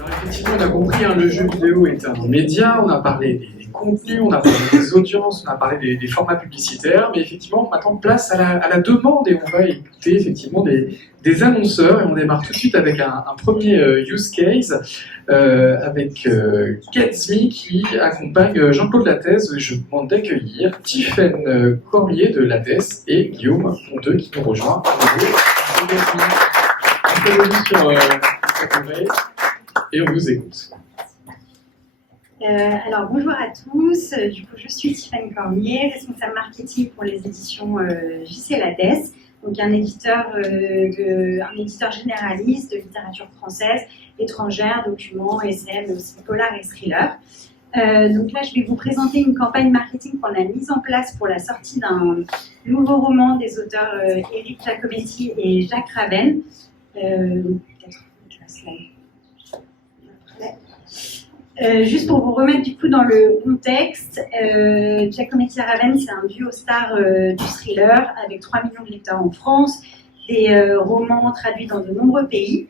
Alors effectivement, on a compris, hein, le jeu vidéo est un média, on a parlé des contenus, on a parlé des audiences, on a parlé des formats publicitaires, mais effectivement, on attend place à la demande et on va écouter effectivement des annonceurs et on démarre tout de suite avec un premier use case avec Gatsby qui accompagne Jean-Claude Lattès. Je vous demande d'accueillir Tiffaine Cormier de Lattès et Guillaume Ponteux qui nous rejoint. Et on vous écoute. Alors bonjour à tous, du coup je suis Tiffaine Cormier, responsable marketing pour les éditions JC Lattès, donc un éditeur généraliste de littérature française, étrangère, documents, essais, mais aussi polar et thriller. Donc là je vais vous présenter une campagne marketing qu'on a mise en place pour la sortie d'un nouveau roman des auteurs Éric Giacometti et Jacques Raven. Juste pour vous remettre du coup dans le contexte, Giacometti et Raven, c'est un duo star du thriller avec 3 millions de lecteurs en France, des romans traduits dans de nombreux pays.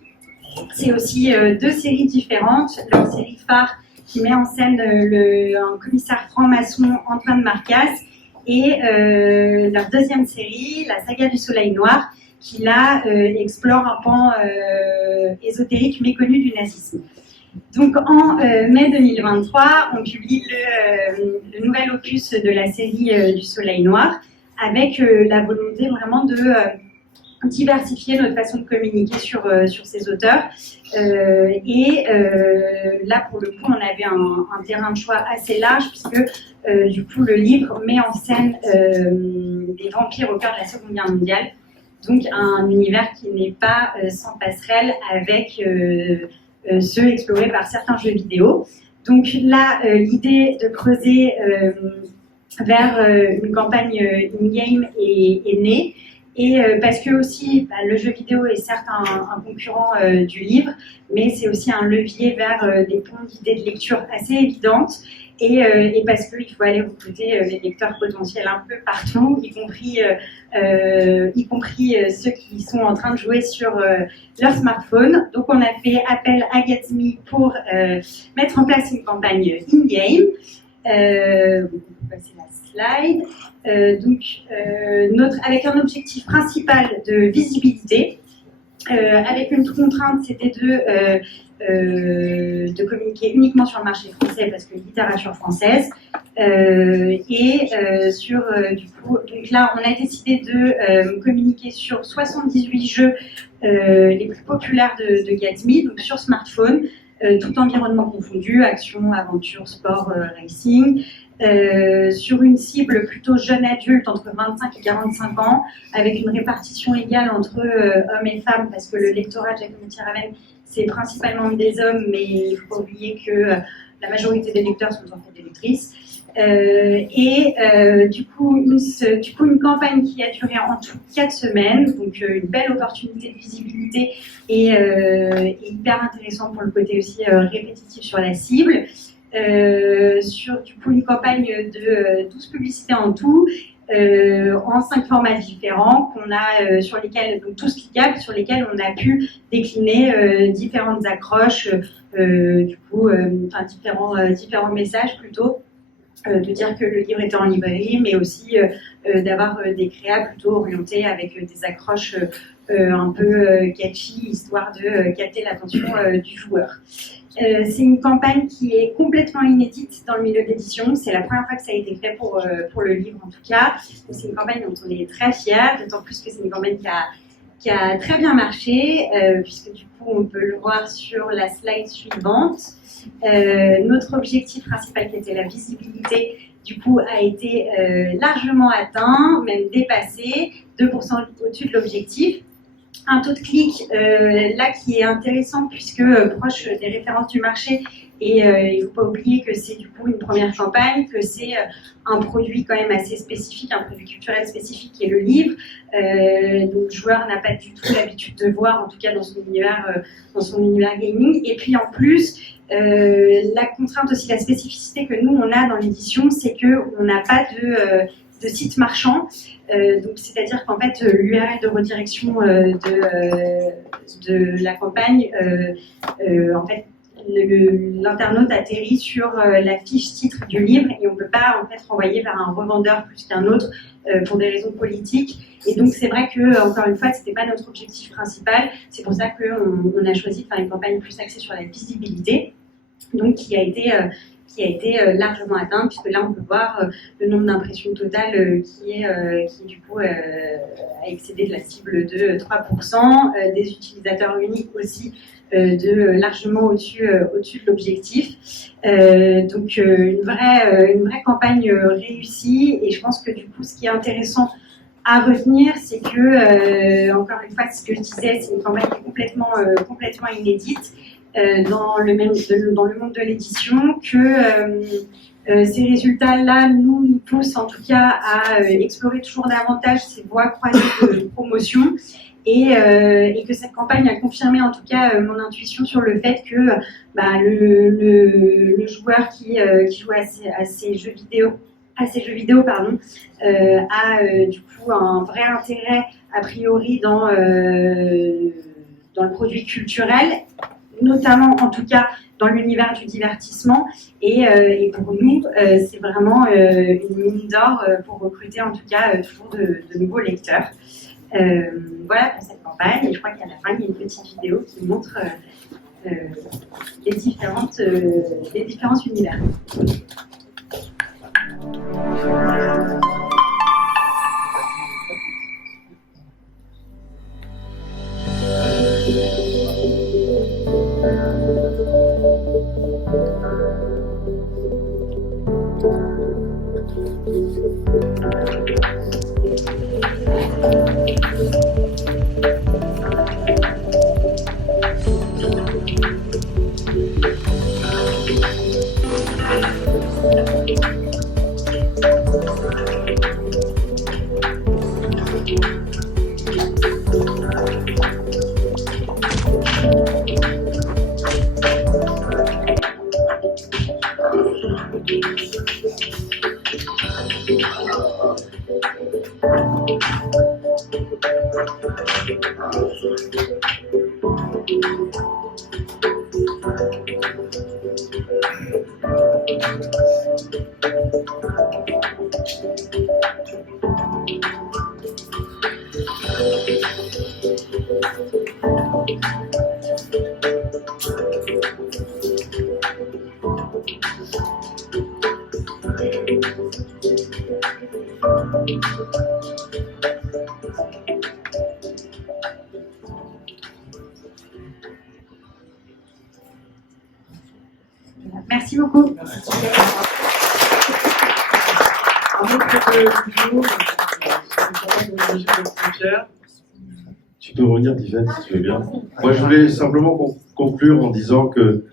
C'est aussi 2 séries différentes, leur série phare qui met en scène un commissaire franc-maçon Antoine Marcasse et leur deuxième série, la saga du Soleil Noir, qui là explore un pan ésotérique méconnu du nazisme. Donc en mai 2023, on publie le nouvel opus de la série du Soleil Noir avec la volonté vraiment de diversifier notre façon de communiquer sur ces auteurs. Là, pour le coup, on avait un terrain de choix assez large puisque du coup, le livre met en scène des vampires au cœur de la Seconde Guerre mondiale. Donc un univers qui n'est pas sans passerelle avec ceux explorés par certains jeux vidéo. Donc là, l'idée de creuser vers une campagne in-game est née. Et parce que aussi, le jeu vidéo est certes un concurrent du livre, mais c'est aussi un levier vers des ponts d'idées de lecture assez évidentes. Et parce qu'il faut aller recruter les lecteurs potentiels un peu partout, y compris ceux qui sont en train de jouer sur leur smartphone. Donc on a fait appel à Gatsby pour mettre en place une campagne in-game. On peut passer la slide. Avec un objectif principal de visibilité, avec une contrainte, c'était de communiquer uniquement sur le marché français parce que littérature française du coup, donc là on a décidé de communiquer sur 78 jeux les plus populaires de Gatsby, donc sur smartphone, tout environnement confondu, action, aventure, sport, racing. Sur une cible plutôt jeune adulte entre 25 et 45 ans, avec une répartition égale entre hommes et femmes, parce que le lectorat de Giacometti Raven, c'est principalement des hommes, mais il ne faut pas oublier que la majorité des lecteurs sont enfants des lectrices. Du coup, une campagne qui a duré en tout 4 semaines, donc une belle opportunité de visibilité et hyper intéressant pour le côté aussi répétitif sur la cible. Sur du coup une campagne de 12 publicités en tout, en 5 formats différents qu'on a sur lesquels, donc tous cliquables, sur lesquels on a pu décliner différentes accroches, différents messages plutôt. De dire que le livre était en librairie, mais aussi d'avoir des créas plutôt orientés avec des accroches un peu catchy, histoire de capter l'attention du joueur. C'est une campagne qui est complètement inédite dans le milieu de l'édition. C'est la première fois que ça a été fait pour le livre en tout cas. C'est une campagne dont on est très fiers, d'autant plus que c'est une campagne qui a très bien marché, puisque du coup on peut le voir sur la slide suivante. Notre objectif principal qui était la visibilité du coup a été largement atteint, même dépassé, 2% au-dessus de l'objectif. Un taux de clic là qui est intéressant puisque proche des références du marché et il ne faut pas oublier que c'est du coup une première campagne, que c'est un produit quand même assez spécifique, un produit culturel spécifique qui est le livre. Donc le joueur n'a pas du tout l'habitude de voir, en tout cas dans son univers gaming. Et puis en plus, la contrainte aussi, la spécificité que nous on a dans l'édition, c'est qu'on n'a pas de site marchand. Donc, c'est-à-dire qu'en fait, l'URL de redirection de la campagne, en fait, l'internaute atterrit sur la fiche titre du livre et on ne peut pas en fait renvoyer vers un revendeur plus qu'un autre pour des raisons politiques. Et donc c'est vrai que, encore une fois, ce n'était pas notre objectif principal. C'est pour ça qu'on a choisi de faire une campagne plus axée sur la visibilité, donc qui a été largement atteinte, puisque là on peut voir le nombre d'impressions totales qui du coup a excédé la cible de 3%, des utilisateurs uniques aussi largement au-dessus de l'objectif. Donc une vraie campagne réussie, et je pense que du coup ce qui est intéressant à retenir, c'est que, encore une fois, ce que je disais, c'est une campagne complètement inédite dans le monde de l'édition, que ces résultats-là nous poussent en tout cas à explorer toujours davantage ces voies croisées de promotion, et que cette campagne a confirmé en tout cas mon intuition sur le fait que le joueur qui joue à ces jeux vidéo a du coup un vrai intérêt a priori dans le produit culturel, notamment en tout cas dans l'univers du divertissement, et pour nous c'est vraiment une mine d'or pour recruter en tout cas toujours de nouveaux lecteurs. Voilà pour cette campagne, et je crois qu'à la fin il y a une petite vidéo qui montre les différents univers. Merci beaucoup. Tu peux revenir, Tiffany, si tu veux bien. Moi, je voulais simplement conclure en disant que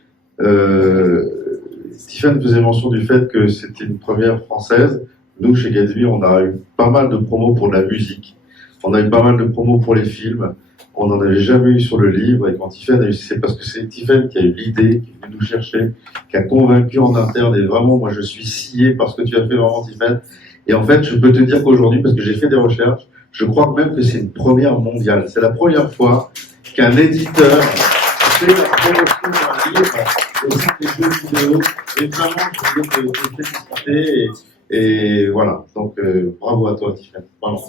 Tiffany faisait mention du fait que c'était une première française. Nous, chez Gatsby, on a eu pas mal de promos pour la musique. On a eu pas mal de promos pour les films. On n'en avait jamais eu sur le livre. Et quand Tiffany a eu, c'est parce que c'est Tiffany qui a eu l'idée, qui est venue nous chercher, qui a convaincu en interne. Et vraiment, moi, je suis scié par ce que tu as fait vraiment, Tiffany. Et en fait, je peux te dire qu'aujourd'hui, parce que j'ai fait des recherches, je crois même que c'est une première mondiale. C'est la première fois qu'un éditeur fait la promotion d'un livre au sein des jeux vidéo. Et vraiment, je voulais te féliciter. Et voilà. Donc, bravo à toi, Tiffany. Vraiment.